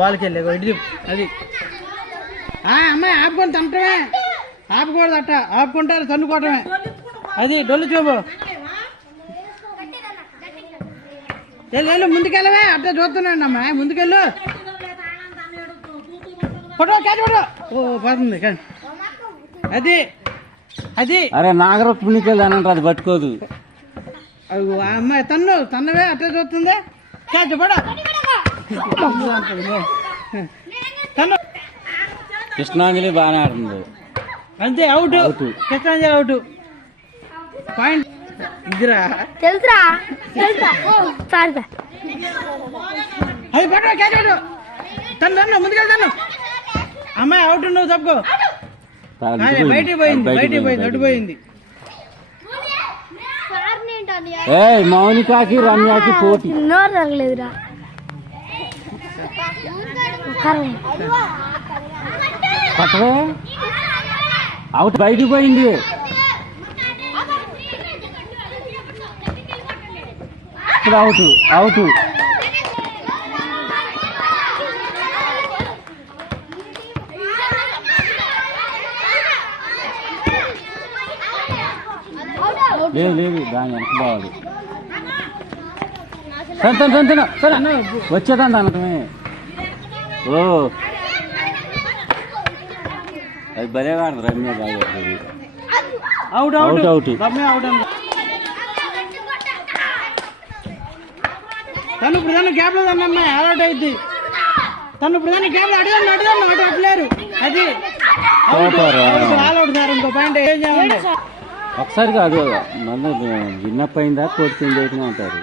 వాళ్ళకి వెళ్ళి అది అమ్మాయి ఆపుకొని తంటమే, ఆపకూడదు అట్ట, ఆపుకుంటారు తన్నుకోవటమే. అది డొల్లు చూపు వెళ్ళు, ముందుకెళ్ళవే, అట్ట చూస్తున్నాండి అమ్మాయి, ముందుకెళ్ళు. ఫోటో క్యాచ్ ఫోటో పోతుంది కానీ అది అది అరే నాగరపు పుణ్యకెళ్ళానంటే అది పట్టుకోదు. అమ్మాయి తన్నవే, అట్ట చూస్తుంది. క్యాచ్ ఫోటో తను కృష్ణాంజలి బాగానే ఆడుతుంది అంతే. Out Krishnanjali out. పాయింట్ ఇద్దరా తెలుసురా అది పట్టు, క్యాచ్ పట్టు. తను ముందుకెళ్తాను. అమ్మాయి అవుట్, నువ్వు తప్పుకో. బయటికి పోయింది అడ్డుపోయింది. మౌనికాకి రమ్యాకి పోటీ. తగలేదురా పట్టవే, అవుట్, బయటికి పోయింది. ఇప్పుడు అవుట్ అవుట్. లేదు లేదు, దాని వెనక బావాలి. వచ్చేదాన్ని అనకమే. ఓ అది భలే వాడు రమ్య బాగా. Out out out. తను ఇప్పుడు గ్యాప్ లో అమ్మాయి అలౌట్ అయింది. తను ఇప్పుడు గ్యాప్ లో అడగను అటు అట్లేరు. అది ఆల్అౌట్ సార్. ఇంకో పాయింట్ ఏం చేయాలి? ఒకసారి కాదు, మళ్ళీ విన్నప్ అయిందా కోర్టు చేంజ్ అవుతూనే ఉంటారు.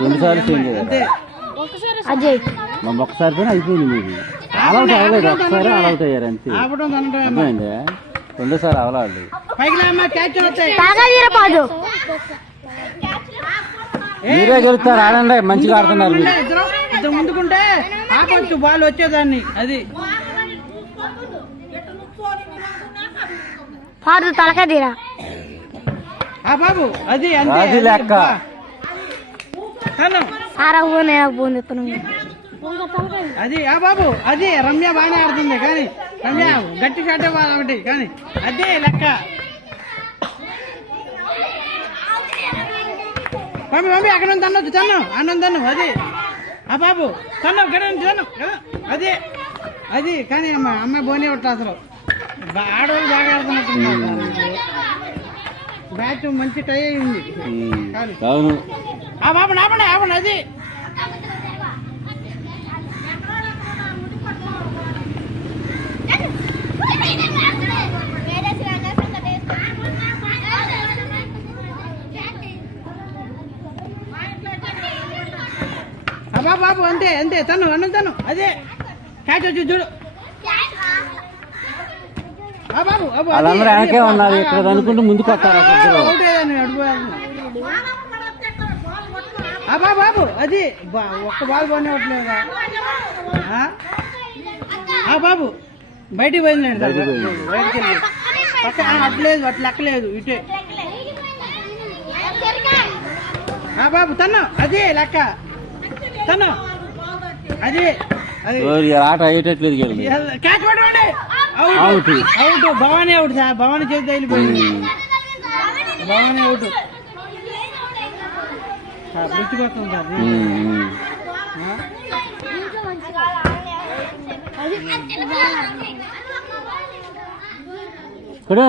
రెండు సార్లు చేంజ్ అయ్యారు. ఒక్కసారి పైన అయిపోయింది మీది. ఆల్అౌట్ అవ్వలేదు, ఒకసారి ఆల్అౌట్ అయ్యారు అంతే. అర్థమైందా? రెండోసారి అవలాడు. మీరే గెలుస్తారు, ఆడండి, మంచిగా ఆడుతున్నారు. ఇద్దరు ముందుకుంటే ఆపచ్చు బాల్ వచ్చేదాన్ని. అది తలకా తీరా బాబు. అది అది లెక్క. అది బాబు, అది రమ్య బాగానే ఆడుతుంది కానీ రమ్య గట్టి షాటే ఒకటి కానీ అదే లెక్క. మమ్మీ అక్కడ నుంచి తన్నొచ్చు, తన్ను అది బాబు తన్ను తన్ను అదే అది. కానీ అమ్మాయి బోనే ఉంటా అసలు. ఆడవాళ్ళు బాగా ఆడుతున్నట్టున్నారు. మ్యాచ్ మంచి టై అయింది. బాబు నాపండి అది బాబు అంతే తను అదే క్యాచ్ వచ్చి చూడు. బాబు వాళ్ళందరూ వెనకే ఉన్నారు, ఇక్కడ అనుకుంటూ ముందుకు వస్తారు. బాబు అది ఒక్క బాల్ పోనే అవ్వట్లేదా? బాబు బయటికి పోయిందండి. బయటికి వెళ్ళి అట్లేదు, అట్లా లెక్కలేదు ఇటే. బాబు తను అదే లెక్క. తను అది ఆట అయ్యేటట్లేదు. క్యాచ్ పట్టుకోండి. Out. Bhavani out sir. Bhavani చేతి వెళ్ళిపోయింది. భవానీ అవుట్. గుర్తుకొస్తుంది సార్. ఇక్కడ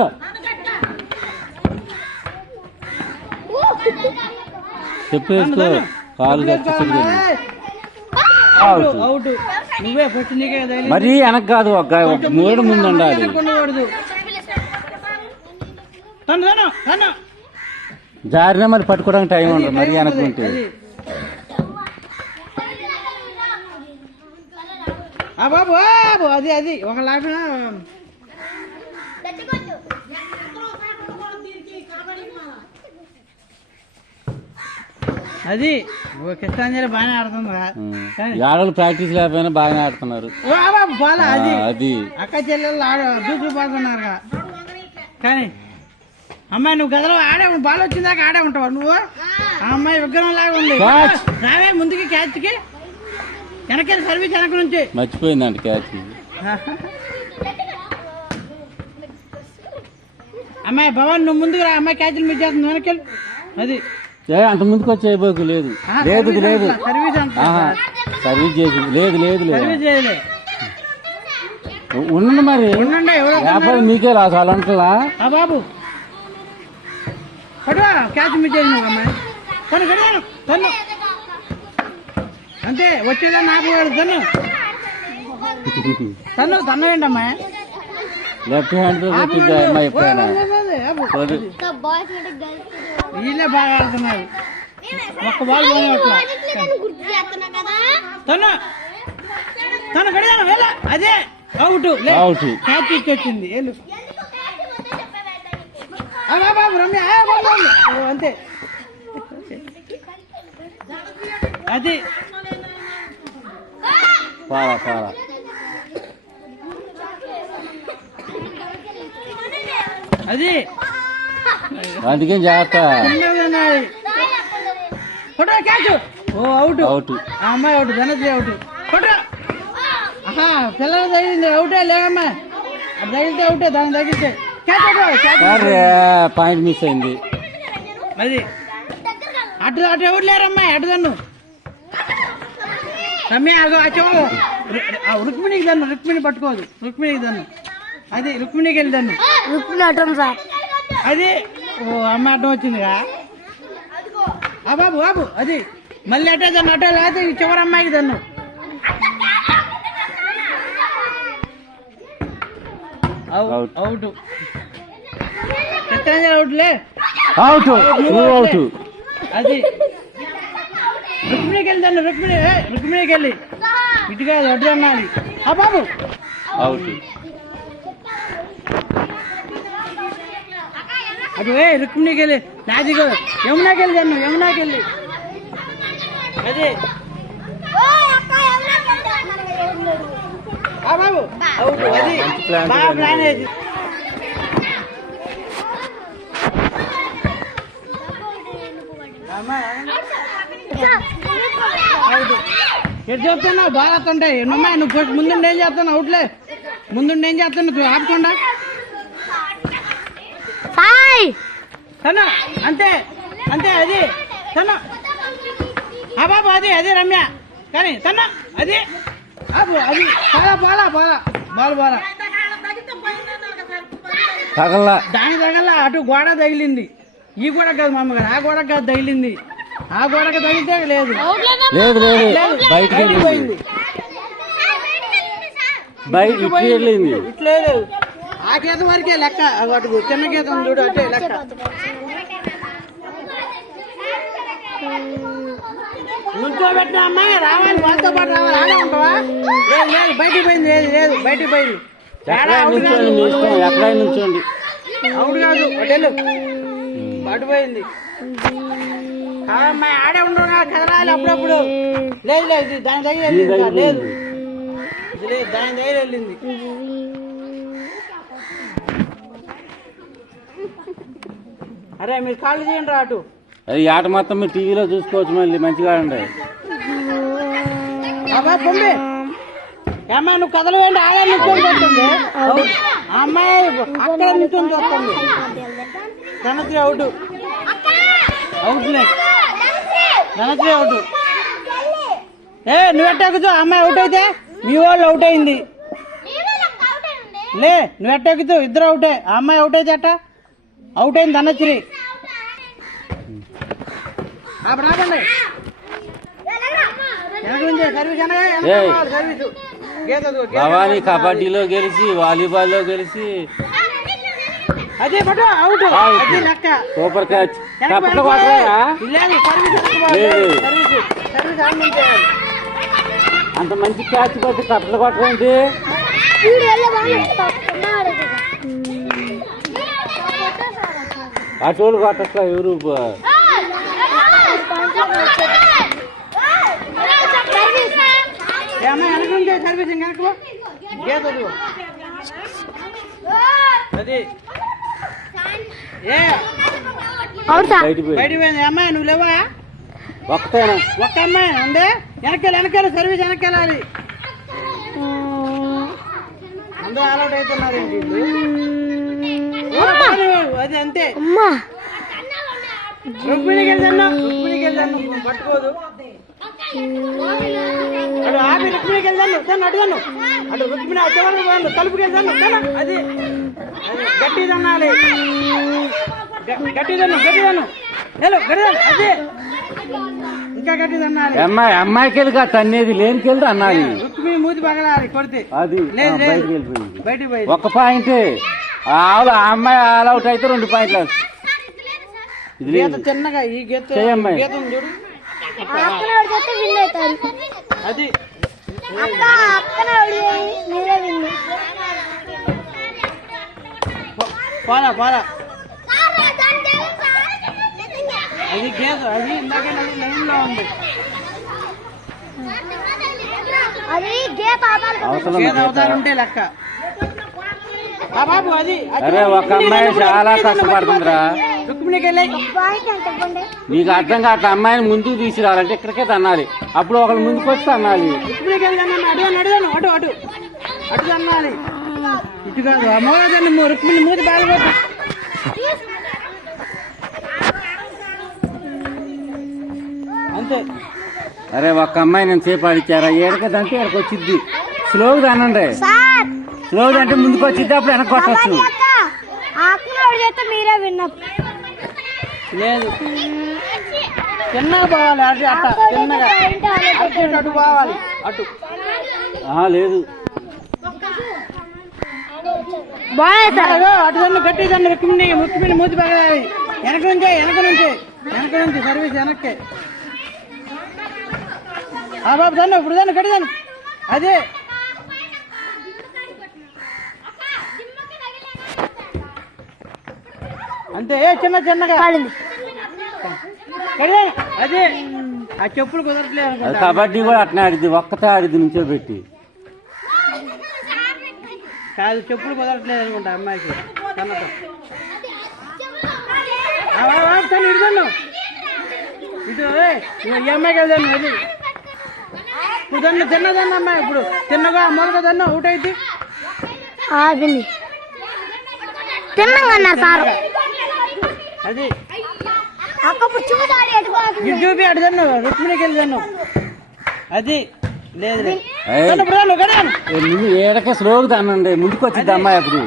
చెప్పేసుకో, కాలు అవుట్. నువ్వే ఫస్ట్ నీకే మరీ వెనక కాదు, ఒక మూడు ముందు ఉండాలి. జారినా మరి పట్టుకోవడానికి టైం ఉండదు, మరీ వెనక్కుంటే. బాబు అది ఒక లాభ. అది కృష్ణాంజలి బాగానే ఆడుతుందా? ఆడలు ప్రాక్టీస్ లేకపోయినా బాగానే ఆడుతున్నారు. అది అక్క చెల్లెళ్ళు దూసుకుపోతున్నారు కానీ అమ్మాయి నువ్వు గదిలో ఆడే బాల్ వచ్చిందాక ఆడే ఉంటావా నువ్వు? ఆ అమ్మాయి విగ్రహం లాగా ఉంది. Catch. రావే ముందుకి క్యాచ్కి, వెనకెళ్ళి సర్వీస్ వెనక నుంచి. మర్చిపోయిందంట క్యాచ్. అమ్మాయి భవన్ నువ్వు ముందుకు రా, అమ్మాయి క్యాచ్లు మిస్ చేస్తుంది, వెనకెళ్ళి. అది అంత ముందుకు వచ్చేయబోకు. లేదు లేదు లేదు సర్వీస్ అంట, సర్వీస్ చేసి లేదు లేదు లేదు సర్వీస్ చేయలే. ఉండండి మరి, ఉండండి, ఎవరో వ్యాపారం మీకే రాదు అలా అంటలా. ఆ బాబు పట్టువా, క్యాచ్ మిస్ చేసింది అమ్మాయి. తను గడియాను తను అంతే, వచ్చేదాన్ని ఆపోయాడు తను. తను ఏంటి అమ్మాయి? లెఫ్ట్ హ్యాండ్ కొట్టింది అమ్మాయి ఎప్పుడైనా. వీళ్ళే బాగా ఆడుతున్నారు, ఒక్క బాల్ పోయినట్లా. తను గడియాను వెళ్ళ, అదే అవుట్. అవుట్. క్యాచ్ ఇచ్చి వచ్చింది. వెళ్ళు బాబు రమ్య, అంతే. అది పాలా పాలా అది అందుకేం జాగ్రత్త. Photo catch. ఓ అవుట్. అవుట్. ఆ అమ్మాయి అవుట్, ధనశ్రీ అవుట్. ఫోటో పిల్లలు తగిలింది, అవుటే లేదమ్మా. అది తగిలితే అవుటే, దాన్ని తగిలితే క్యాచ్. పాయింట్ మిస్ అయింది. అది అటు అటు ఎవరు లేరమ్మా, అటు దన్ను రమ్య. రుక్మిణికి దన్ను, రుక్మిణి పట్టుకోదు, రుక్మిణికి దన్ను. అది రుక్మిణికి వెళ్ళి దన్ను. అది ఓ అమ్మ అడ్డం వచ్చిందిగా. ఆ బాబు బాబు అది మళ్ళీ అటే దన్ను, అటే లేకపోతే ఈ చివరి అమ్మాయికి దన్ను. అవుట్. అవుట్లే, out out. అది రుక్మిణికి వెళ్ళి దన్ను, రుక్మిణికి వెళ్ళి ఇటు కాదు అడ్డు అన్నాలి. ఆ బాబు అవుట్. అటు రుక్మిణికి వెళ్ళి నాది కూడా యమునాకి వెళ్ళి దన్ను, యమునాకి వెళ్ళి. అది ఆ బాబు అవుట్. అది బాగా ప్లాన్ వేసి ఎటు చెప్తున్నావు? బాగా వస్తుంటాయి. నువ్వు ఫస్ట్ ముందుండి ఏం చేస్తున్నావు? అవుట్లే, ముందుండి ఏం చేస్తున్నావు? నువ్వు ఆపకుండా తను అంతే అంతే. అది తను ఆ బాబు, అది అదే రమ్య. కానీ తను అది బాబు, అది బాలా బాలా బాల్ బాలా తగల్లా, దాని తగల. అటు గోడ తగిలింది, ఈ గోడ కాదు మా అమ్మగారు, ఆ గోడ కాదు తగిలింది. ఆ గోడకు తగిలితే లేదు, లేదు లేదు బయటకి పోయింది. బయట వెళ్ళింది. ఇట్లేదు ఆ గీత వరకే లెక్క. అటు చిన్న గీత ఉంది చూడు, అటే లెక్క. నుంచోబెట్టిన అమ్మాయి రావాలి, వాళ్ళతో పాటు రావాలి. ఆడే ఉంటావా? లేదు లేదు, బయటికి పోయింది. లేదు లేదు, బయటికి పోయింది. అవుట్ నుంచోండి. అవుట్ కాదు, అటెళ్ళు అటు పోయింది. అమ్మాయి ఆడే ఉండగా కదరాలి అప్పుడప్పుడు. లేదు లేదు, దాని దగ్గర వెళ్ళింది. లేదు ఇది లేదు, దాని దగ్గర వెళ్ళింది. అరే మీరు కాళ్ళు చేయండి రా అటు. అది ఆట మొత్తం మీరు టీవీలో చూసుకోవచ్చు, మళ్ళీ మంచిగా ఉండే. పంపి అమ్మాయి నువ్వు కథలు వేయండి. ఆడే నిల్చొని వస్తుంది అమ్మాయి, అక్కడ నిల్చొని వస్తుంది. ధనశ్రీ అవుట్. అవుట్లే, ధనశ్రీ అవుట్. నువ్వెట్టెక్కుతూ అమ్మాయి అవుట్ అయితే మీ వాళ్ళు అవుట్ అయింది. లే నువ్వెట్టెక్కుతూ ఇద్దరు అవుటే. ఆ అమ్మాయి అవుట్ అయితే అట్ట అవుట్ అయింది ధనశ్రీ. రాబండి భవానీ కబడ్డీలో గెలిచి, వాలీబాల్ లో గెలిచి. అదే పట్టు అవుట్. అది లెక్క. Super catch. అంత మంచి క్యాచ్ కొట్టి కప్పలు కొట్టండి. అటోళ్ళు కొట్టట్లా ఎవరు. సర్వీసింగ్ అది ఏ అవును సార్. బయటికి పోయి బయటికి పోయింది అమ్మాయి, నువ్వు లేవా? ఒక్కతేనా ఒక్క అమ్మాయి ఉందే, వెనకాల సర్వీస్ వెనకాలి అందరూ ఆల్అౌట్ అవుతున్నారు ఏంటి వీళ్ళు? అది అంతే. అమ్మా రుక్మిణికి వెళ్తాను పట్టుకోదు. అటు ఆపి రుక్మిణికి వెళ్తాను తను అటుగాను, అటు రుక్మిణి వచ్చేవాళ్ళు పోయాను, తలుపుకి వెళ్తాను తను. అది గట్టి తన్నాలి, గట్టి తన్ను హలో గడిదాను. అది ఇంకా గట్టి తన్నాలి. అమ్మాయికి వెళ్ళి కాదు తన్నేది, లేనికి వెళ్ళి అన్నాలి. రుక్మిణి మూతి పగలాలి కొడితే. అది లేదు బయటికి వెళ్ళిపోయింది. బయటికి పోయి ఒక్క పాయింట్ ఆవులు ఆ అమ్మాయి ఆల్అౌట్ అయితే 2 పాయింట్లు. ఇది గీత లేదు. చిన్నగా ఈ గీత చేయమ్మాయి. గీత ఉంది చూడు, అక్కన చేస్తే విన్ అవుతారు. అది అక్కన మీరే విన్. పోదా అది గీత, అది ఇందాక లైన్ లో ఉంది. అది గేట్ అవతల గీత అవుతారుంటే లెక్క. ఆ బాబు అది అరే ఒక అమ్మాయి చాలా కష్టపడుతుందిరా. రుక్మిణికి వెళ్ళి బాయ్కి ఎంత ఇవ్వండి. నీకు అర్థం కాక అమ్మాయిని ముందుకు తీసుకురావాలంటే ఇక్కడికే తన్నాలి. అప్పుడు ఒకళ్ళు ముందుకు వచ్చి తన్నాలి. రుక్మిణికి వెళ్ళాను అటు తన్నాలి. ఇటు కాదు ఆ మూలదాన్ని రుక్మిణి మూతి బాధపడతా. అంతే. అరే ఒక్క అమ్మాయి నేను సేపు ఆడిచ్చారా, ఏడకదంటే ఎక్కడికి వచ్చిద్ది. స్లోగా తనండి, సార్ స్లోగా అంటే ముందుకు వచ్చిద్ది, అప్పుడు వెనక్కి కొట్టచ్చు. అక్కన చేస్తే మీరే విన్. లేదు చిన్నగా పోవాలి, అటు అట్ట చిన్నగా అటు పోవాలి. అటు లేదు అటు తన్ను గట్టి తన్ను రుక్మిణి మూతి పగలాలి. వెనక నుంచి సర్వీస్ వెనక్కి. ఆ బాబు తన్ను ఇప్పుడు తన్ను గట్టి తన్ను. అదే అంతే చిన్నగా కడిదాను. అదే ఆ చెప్పులు కుదరట్లేదు అది అనుకుంటా. కబడ్డీ కూడా అట్నే ఆడిద్ది, ఒక్కతే ఆడిద్ది నుంచో పెట్టి. కాదు చెప్పులు కుదరట్లేదు అనుకుంటా అమ్మాయికి. తనతో తను ఇడుదన్ను ఇటు ఈ అమ్మాయికి వెళ్దాను. అది ఇప్పుడు తన్ను తిన్నదన్న అమ్మాయి, ఇప్పుడు తిన్నగా మొదలుగా తన్ను అవుట్ అయితే తిన్నాం సార్. అది అక్కప్పుడు చూడాలి ఇటు చూపి అటు తన్ను రుక్మిణికి వెళ్దాను. అది లేదు ఏయ్, ముందు ఏడకే స్లోగా తనండి, ముందుకు వచ్చిద్ది అమ్మాయి. అప్పుడు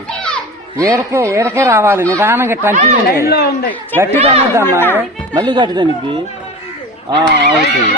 ఏడకే రావాలి, నిదానంగా కంటిన్యూ లైన్ లో ఉంది. గట్టి తనద్దు అమ్మాయి, మళ్ళీ గట్టి తనిద్ది. అవుతుంది.